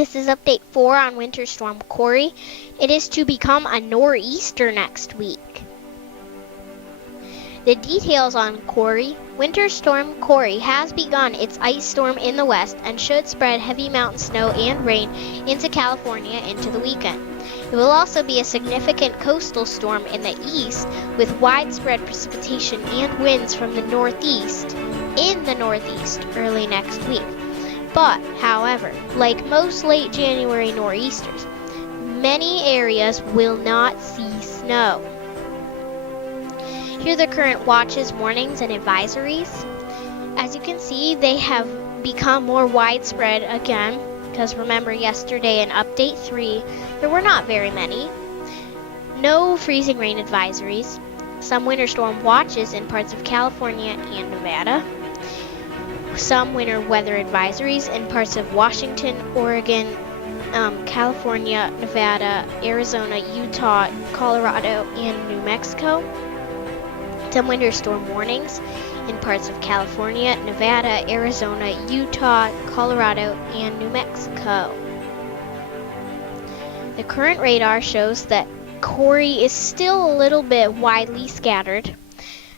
This is update 4 on Winter Storm Kori. It is to become a nor'easter next week. The details on Kori. Winter Storm Kori has begun its ice storm in the west and should spread heavy mountain snow and rain into California into the weekend. It will also be a significant coastal storm in the east with widespread precipitation and winds from the northeast early next week. But, however, like most late January nor'easters, many areas will not see snow. Here are the current watches, warnings, and advisories. As you can see, they have become more widespread again, because remember yesterday in update 3, there were not very many. No freezing rain advisories, some winter storm watches in parts of California and Nevada, some winter weather advisories in parts of Washington, Oregon, California, Nevada, Arizona, Utah, Colorado, and New Mexico. Some winter storm warnings in parts of California, Nevada, Arizona, Utah, Colorado, and New Mexico. The current radar shows that Kori is still a little bit widely scattered.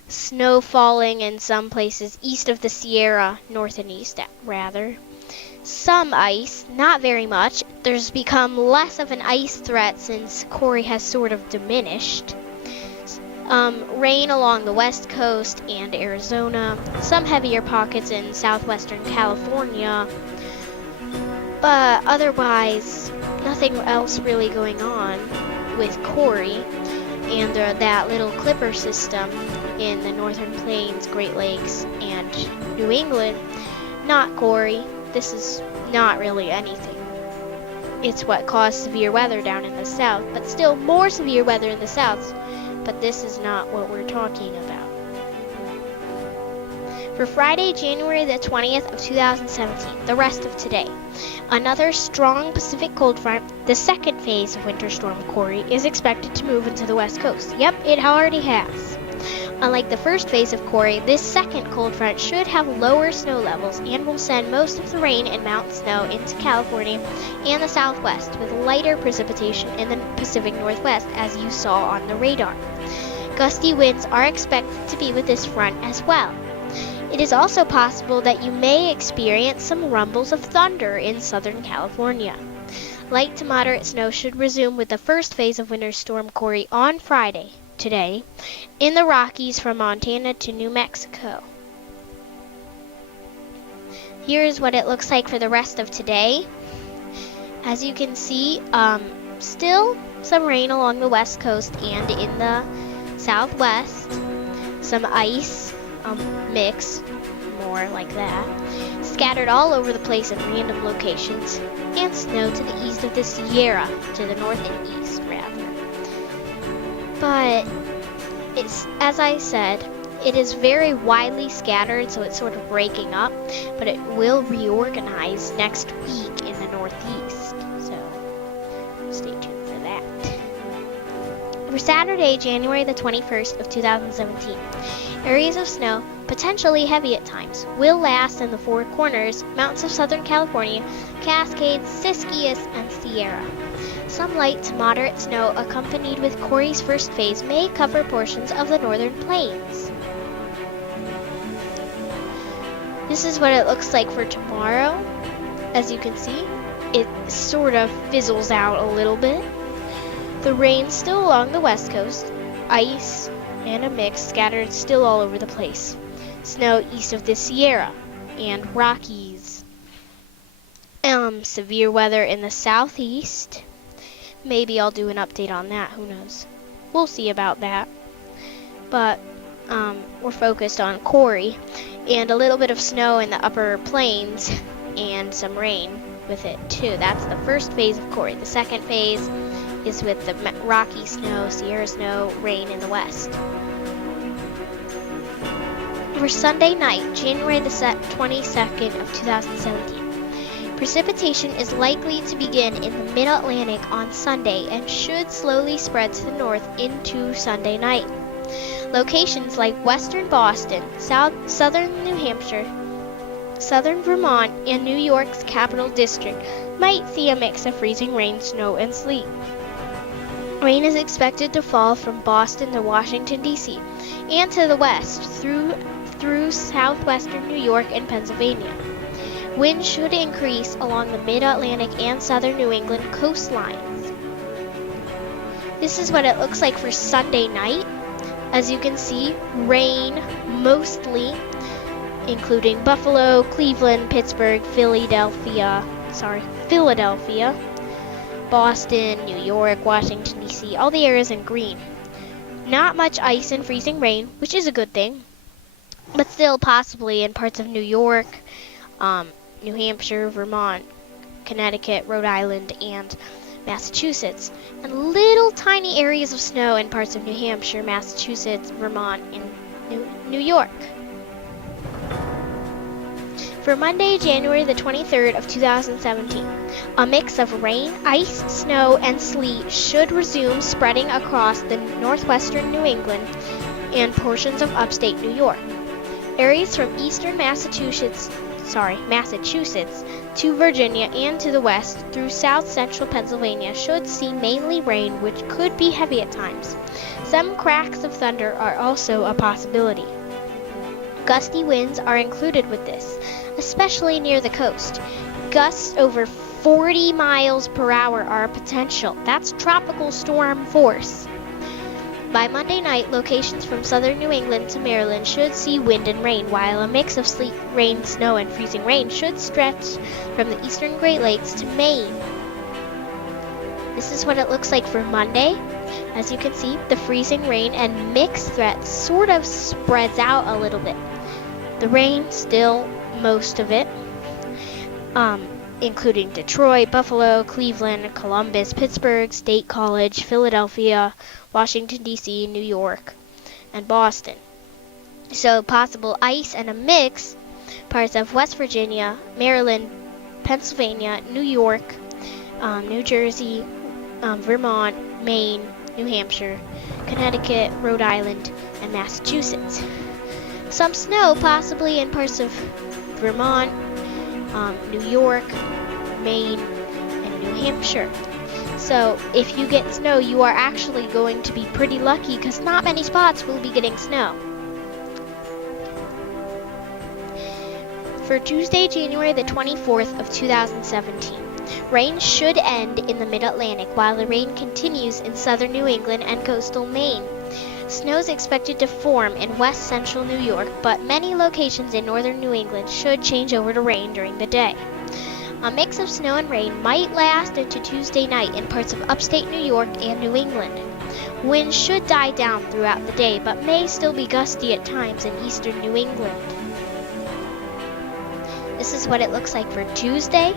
Snow falling in some places east of the Sierra, north and east rather. Some ice, not very much. There's become less of an ice threat since Kori has sort of diminished. Rain along the west coast and Arizona. Some heavier pockets in southwestern California. But otherwise, nothing else really going on with Kori and that little clipper system in the northern plains, Great Lakes, and New England. Not Kori. This is not really anything. It's what caused severe weather down in the south, but still more severe weather in the south. But this is not what we're talking about. For Friday, January the 20th of 2017, the rest of today, another strong Pacific cold front, the second phase of Winter Storm Kori, is expected to move into the west coast. Yep, it already has. Unlike the first phase of Kori, this second cold front should have lower snow levels and will send most of the rain and mountain snow into California and the southwest, with lighter precipitation in the Pacific Northwest, as you saw on the radar. Gusty winds are expected to be with this front as well. It is also possible that you may experience some rumbles of thunder in Southern California. Light to moderate snow should resume with the first phase of Winter Storm Kori on Friday, today, in the Rockies from Montana to New Mexico. Here's what it looks like for the rest of today. As you can see, still some rain along the west coast and in the southwest. Some ice mix, more like that, scattered all over the place in random locations, and snow to the east of the Sierra, to the north and east rather. But it's, as I said, it is very widely scattered, so it's sort of breaking up, but it will reorganize next week in the northeast, so stay tuned for that. For Saturday, January the 21st of 2017, areas of snow, potentially heavy at times, will last in the Four Corners, mountains of Southern California, Cascades, Siskiyous, and Sierra. Some light to moderate snow accompanied with Kori's first phase may cover portions of the northern plains. This is what it looks like for tomorrow. As you can see, it sort of fizzles out a little bit. The rain still along the west coast, ice and a mix scattered still all over the place. Snow east of the Sierra and Rockies. Severe weather in the southeast. Maybe I'll do an update on that, who knows. We'll see about that. But we're focused on Kori and a little bit of snow in the upper plains and some rain with it too. That's the first phase of Kori. The second phase is with the Rocky snow, Sierra snow, rain in the west. For Sunday night, January the 22nd of 2017, precipitation is likely to begin in the mid-Atlantic on Sunday and should slowly spread to the north into Sunday night. Locations like western Boston, southern New Hampshire, southern Vermont, and New York's Capital District might see a mix of freezing rain, snow, and sleet. Rain is expected to fall from Boston to Washington, D.C., and to the west through southwestern New York and Pennsylvania. Winds should increase along the mid-Atlantic and southern New England coastlines. This is what it looks like for Sunday night. As you can see, rain mostly, including Buffalo, Cleveland, Pittsburgh, Philadelphia, Boston, New York, Washington, D.C., all the areas in green. Not much ice and freezing rain, which is a good thing, but still possibly in parts of New York, New Hampshire, Vermont, Connecticut, Rhode Island, and Massachusetts, and little tiny areas of snow in parts of New Hampshire, Massachusetts, Vermont, and New York. For Monday, January the 23rd of 2017, a mix of rain, ice, snow, and sleet should resume spreading across the northwestern New England and portions of upstate New York. Areas from eastern Massachusetts to Virginia and to the west through south-central Pennsylvania should see mainly rain, which could be heavy at times. Some cracks of thunder are also a possibility. Gusty winds are included with this, especially near the coast. Gusts over 40 miles per hour are a potential. That's tropical storm force. By Monday night, locations from southern New England to Maryland should see wind and rain, while a mix of sleet, rain, snow, and freezing rain should stretch from the eastern Great Lakes to Maine. This is what it looks like for Monday. As you can see, the freezing rain and mix threat sort of spreads out a little bit. The rain, still most of it, including Detroit, Buffalo, Cleveland, Columbus, Pittsburgh, State College, Philadelphia, Washington, D.C., New York, and Boston. So possible ice and a mix, parts of West Virginia, Maryland, Pennsylvania, New York, New Jersey, Vermont, Maine, New Hampshire, Connecticut, Rhode Island, and Massachusetts. Some snow possibly in parts of Vermont, New York, Maine, and New Hampshire. So if you get snow, you are actually going to be pretty lucky because not many spots will be getting snow. For Tuesday, January the 24th of 2017, rain should end in the mid-Atlantic while the rain continues in southern New England and coastal Maine. Snow is expected to form in west central New York, but many locations in northern New England should change over to rain during the day. A mix of snow and rain might last into Tuesday night in parts of upstate New York and New England. Winds should die down throughout the day, but may still be gusty at times in eastern New England. This is what it looks like for Tuesday.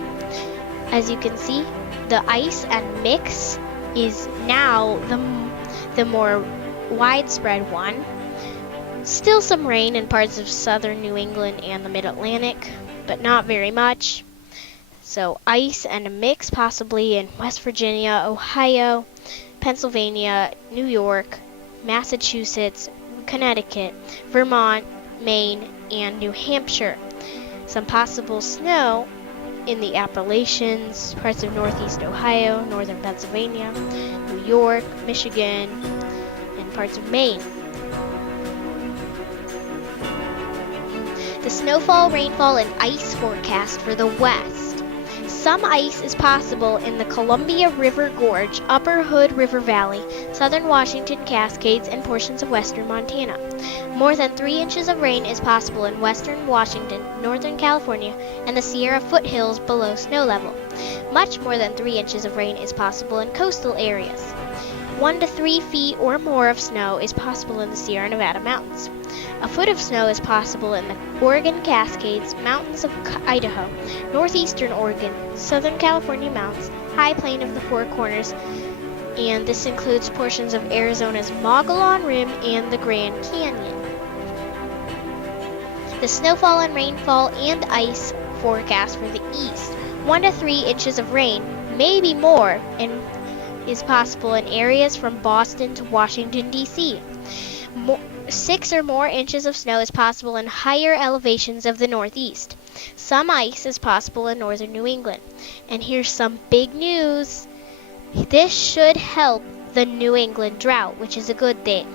As you can see, the ice and mix is now the more widespread one. Still some rain in parts of southern New England and the mid-Atlantic, but not very much. So ice and a mix possibly in West Virginia, Ohio, Pennsylvania, New York, Massachusetts, Connecticut, Vermont, Maine, and New Hampshire. Some possible snow in the Appalachians, parts of northeast Ohio, northern Pennsylvania, New York, Michigan, and parts of Maine. The snowfall, rainfall, and ice forecast for the west. Some ice is possible in the Columbia River Gorge, Upper Hood River Valley, southern Washington Cascades, and portions of western Montana. More than 3 inches of rain is possible in western Washington, northern California, and the Sierra foothills below snow level. Much more than 3 inches of rain is possible in coastal areas. 1 to 3 feet or more of snow is possible in the Sierra Nevada mountains. A foot of snow is possible in the Oregon Cascades, mountains of Idaho, northeastern Oregon, southern California mountains, high plain of the Four Corners, and this includes portions of Arizona's Mogollon Rim and the Grand Canyon. The snowfall and rainfall and ice forecast for the east. 1 to 3 inches of rain, maybe more, is possible in areas from Boston to Washington, D.C. 6 or more inches of snow is possible in higher elevations of the northeast. Some ice is possible in northern New England. And here's some big news. This should help the New England drought, which is a good thing.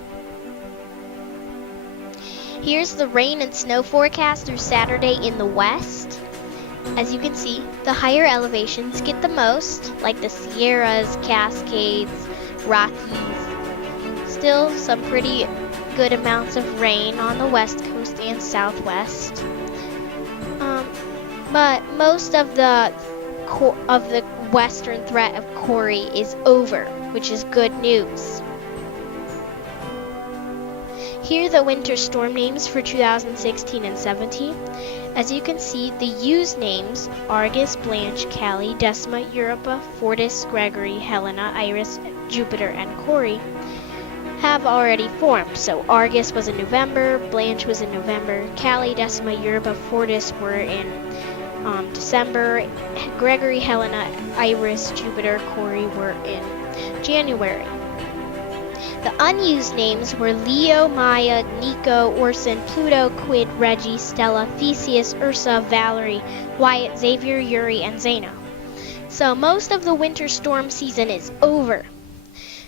Here's the rain and snow forecast through Saturday in the west. As you can see, the higher elevations get the most, like the Sierras, Cascades, Rockies. Still some pretty good amounts of rain on the west coast and southwest. But most of the western threat of Kori is over, which is good news. Here are the winter storm names for 2016 and 17. As you can see, the used names, Argus, Blanche, Callie, Decima, Europa, Fortis, Gregory, Helena, Iris, Jupiter, and Kori, have already formed. So Argus was in November, Blanche was in November, Callie, Decima, Europa, Fortis were in December, Gregory, Helena, Iris, Jupiter, Kori were in January. The unused names were Leo, Maya, Nico, Orson, Pluto, Quid, Reggie, Stella, Theseus, Ursa, Valerie, Wyatt, Xavier, Yuri, and Zeno. So most of the winter storm season is over.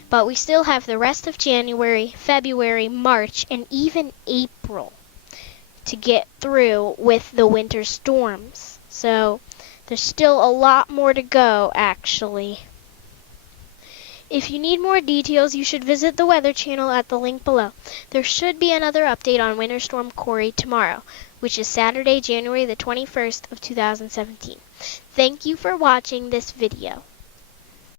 But we still have the rest of January, February, March, and even April to get through with the winter storms. So there's still a lot more to go, actually. If you need more details, you should visit the Weather Channel at the link below. There should be another update on Winter Storm Kori tomorrow, which is Saturday, January the 21st of 2017. Thank you for watching this video.